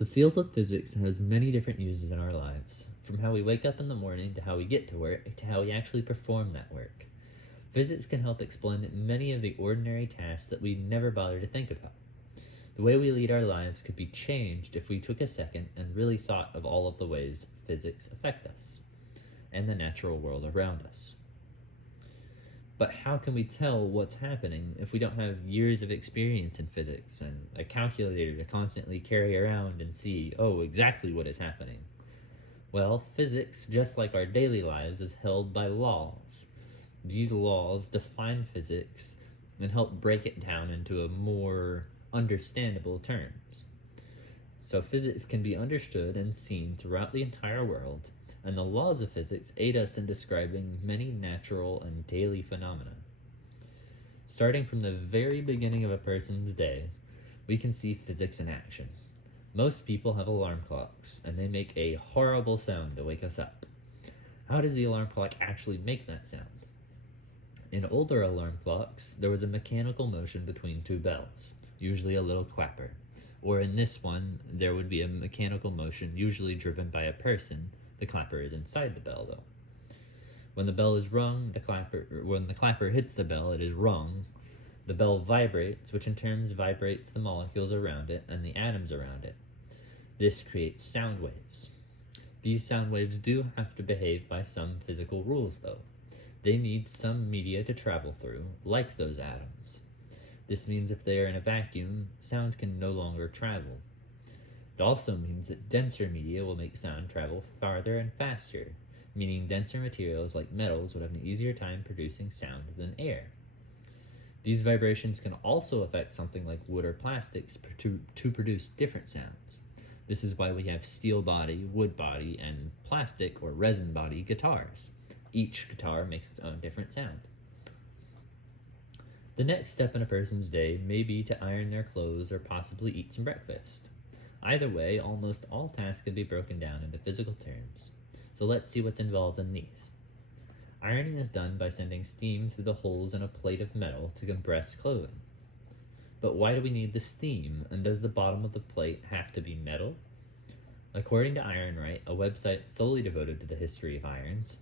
The field of physics has many different uses in our lives, from how we wake up in the morning to how we get to work to how we actually perform that work. Physics can help explain many of the ordinary tasks that we never bother to think about. The way we lead our lives could be changed if we took a second and really thought of all of the ways physics affect us and the natural world around us. But how can we tell what's happening if we don't have years of experience in physics and a calculator to constantly carry around and see, exactly what is happening? Well, physics, just like our daily lives, is held by laws. These laws define physics and help break it down into a more understandable terms. So physics can be understood and seen throughout the entire world, and the laws of physics aid us in describing many natural and daily phenomena. Starting from the very beginning of a person's day, we can see physics in action. Most people have alarm clocks, and they make a horrible sound to wake us up. How does the alarm clock actually make that sound? In older alarm clocks, there was a mechanical motion between two bells, usually a little clapper. Or in this one, there would be a mechanical motion usually driven by a person. The clapper is inside the bell, though. When the bell is rung, when the clapper hits the bell, it is rung. The bell vibrates, which in turn vibrates the molecules around it and the atoms around it. This creates sound waves. These sound waves do have to behave by some physical rules, though. They need some media to travel through, like those atoms. This means if they are in a vacuum, sound can no longer travel. It also means that denser media will make sound travel farther and faster, meaning denser materials like metals would have an easier time producing sound than air. These vibrations can also affect something like wood or plastics to produce different sounds. This is why we have steel body, wood body, and plastic or resin body guitars. Each guitar makes its own different sound. The next step in a person's day may be to iron their clothes or possibly eat some breakfast. Either way, almost all tasks can be broken down into physical terms. So let's see what's involved in these. Ironing is done by sending steam through the holes in a plate of metal to compress clothing. But why do we need the steam, and does the bottom of the plate have to be metal? According to IronRite, a website solely devoted to the history of irons,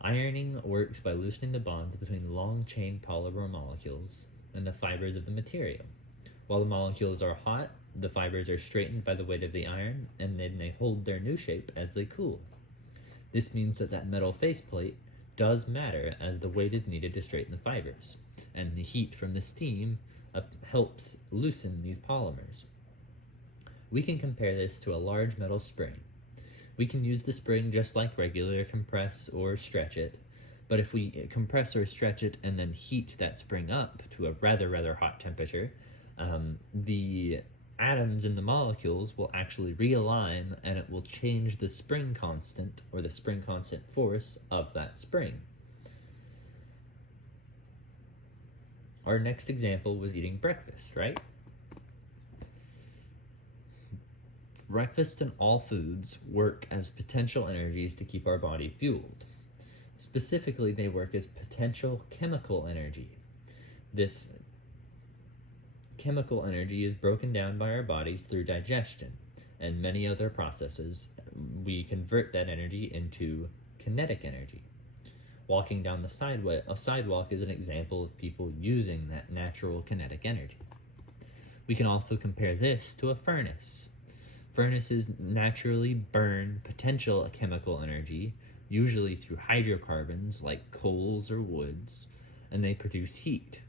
ironing works by loosening the bonds between long-chain polymer molecules and the fibers of the material. While the molecules are hot, the fibers are straightened by the weight of the iron, and then they hold their new shape as they cool. This means that metal faceplate does matter, as the weight is needed to straighten the fibers, and the heat from the steam helps loosen these polymers. We can compare this to a large metal spring. We can use the spring just like regular compress or stretch it, but if we compress or stretch it and then heat that spring up to a rather hot temperature, the atoms in the molecules will actually realign, and it will change the spring constant, or the spring constant force of that spring. Our next example was eating breakfast, right? Breakfast and all foods work as potential energies to keep our body fueled. Specifically, they work as potential chemical energy. This chemical energy is broken down by our bodies through digestion and many other processes. We convert that energy into kinetic energy. Walking down a sidewalk is an example of people using that natural kinetic energy. We can also compare this to a furnace. Furnaces naturally burn potential chemical energy, usually through hydrocarbons like coals or woods, and they produce heat.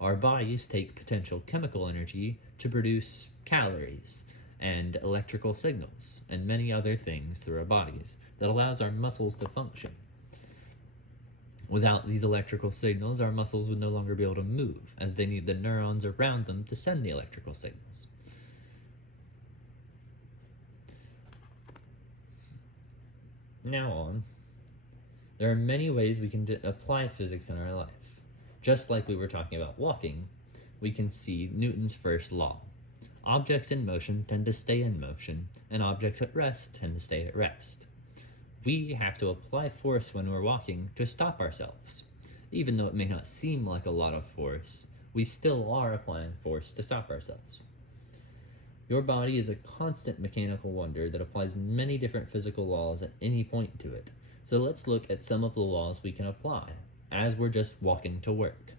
Our bodies take potential chemical energy to produce calories and electrical signals and many other things through our bodies that allows our muscles to function. Without these electrical signals, our muscles would no longer be able to move, as they need the neurons around them to send the electrical signals. Now on, there are many ways we can apply physics in our life. Just like we were talking about walking, we can see Newton's first law. Objects in motion tend to stay in motion, and objects at rest tend to stay at rest. We have to apply force when we're walking to stop ourselves. Even though it may not seem like a lot of force, we still are applying force to stop ourselves. Your body is a constant mechanical wonder that applies many different physical laws at any point to it. So let's look at some of the laws we can apply as we're just walking to work.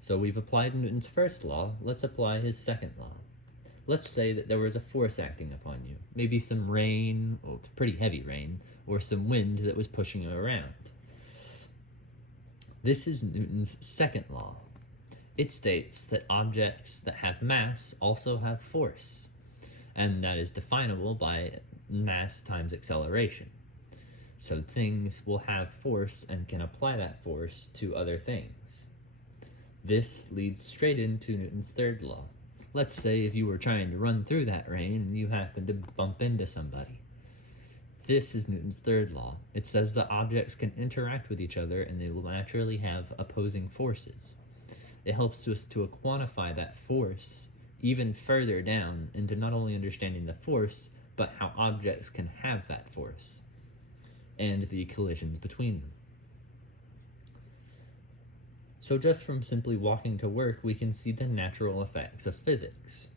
So we've applied Newton's first law, let's apply his second law. Let's say that there was a force acting upon you, maybe some rain, or pretty heavy rain, or some wind that was pushing you around. This is Newton's second law. It states that objects that have mass also have force, and that is definable by mass times acceleration. So things will have force and can apply that force to other things. This leads straight into Newton's third law. Let's say if you were trying to run through that rain and you happened to bump into somebody. This is Newton's third law. It says that objects can interact with each other and they will naturally have opposing forces. It helps us to quantify that force even further down into not only understanding the force, but how objects can have that force and the collisions between them. So just from simply walking to work, we can see the natural effects of physics.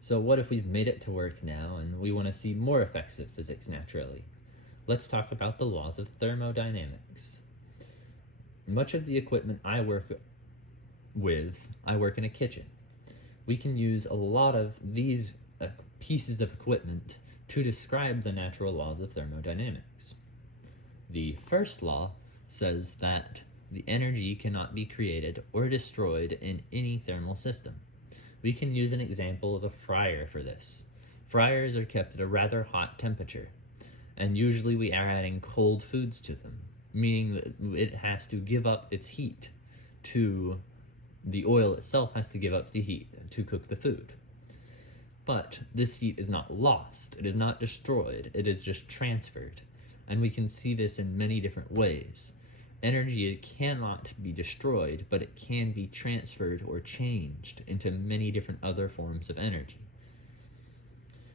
So what if we've made it to work now and we want to see more effects of physics naturally? Let's talk about the laws of thermodynamics. Much of the equipment I work in a kitchen. We can use a lot of these pieces of equipment to describe the natural laws of thermodynamics. The first law says that the energy cannot be created or destroyed in any thermal system. We can use an example of a fryer for this. Fryers are kept at a rather hot temperature, and usually we are adding cold foods to them, meaning that it has to give up its heat to the oil itself has to give up the heat to cook the food. But this heat is not lost, it is not destroyed, it is just transferred. And we can see this in many different ways. Energy cannot be destroyed, but it can be transferred or changed into many different other forms of energy.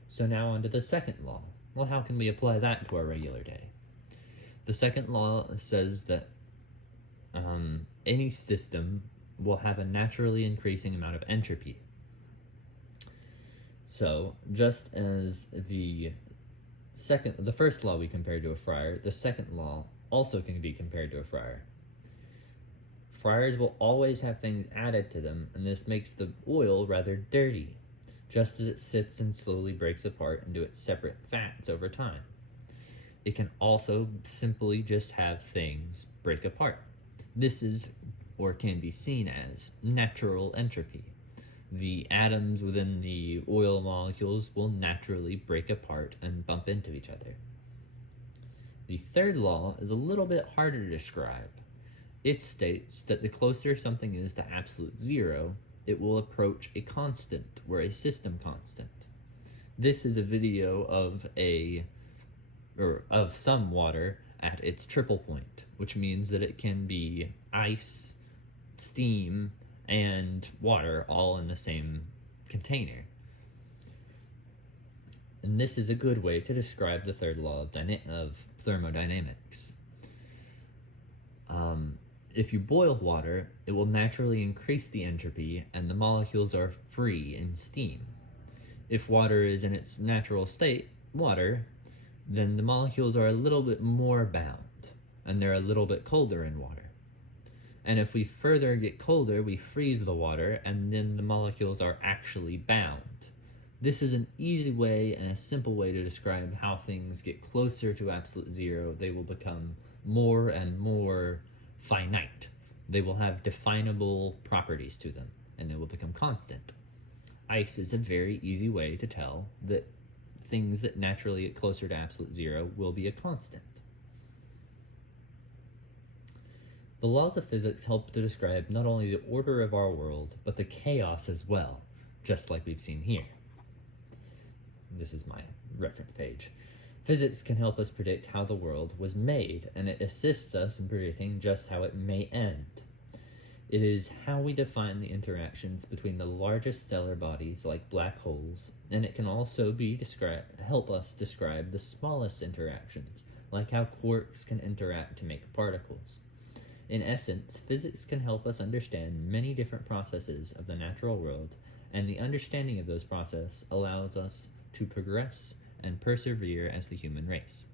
So now on to the second law. Well, how can we apply that to our regular day? The second law says that any system will have a naturally increasing amount of entropy. So just as the first law we compared to a fryer, the second law also can be compared to a fryer. Fryers will always have things added to them, and this makes the oil rather dirty, just as it sits and slowly breaks apart into its separate fats over time. It can also simply just have things break apart. This is, or can be seen as, natural entropy. The atoms within the oil molecules will naturally break apart and bump into each other. The third law is a little bit harder to describe. It states that the closer something is to absolute zero, it will approach a constant, or a system constant. This is a video of some water at its triple point, which means that it can be ice, steam, and water all in the same container. And this is a good way to describe the third law of thermodynamics. If you boil water, it will naturally increase the entropy and the molecules are free in steam. If water is in its natural state, water, then the molecules are a little bit more bound and they're a little bit colder in water. And if we further get colder, we freeze the water and then the molecules are actually bound. This is an easy way and a simple way to describe how things get closer to absolute zero. They will become more and more finite. They will have definable properties to them, and they will become constant. Ice is a very easy way to tell that things that naturally get closer to absolute zero will be a constant. The laws of physics help to describe not only the order of our world, but the chaos as well, just like we've seen here. This is my reference page. Physics can help us predict how the world was made, and it assists us in predicting just how it may end. It is how we define the interactions between the largest stellar bodies like black holes, and it can also help us describe the smallest interactions, like how quarks can interact to make particles. In essence, physics can help us understand many different processes of the natural world and the understanding of those processes allows us to progress and persevere as the human race.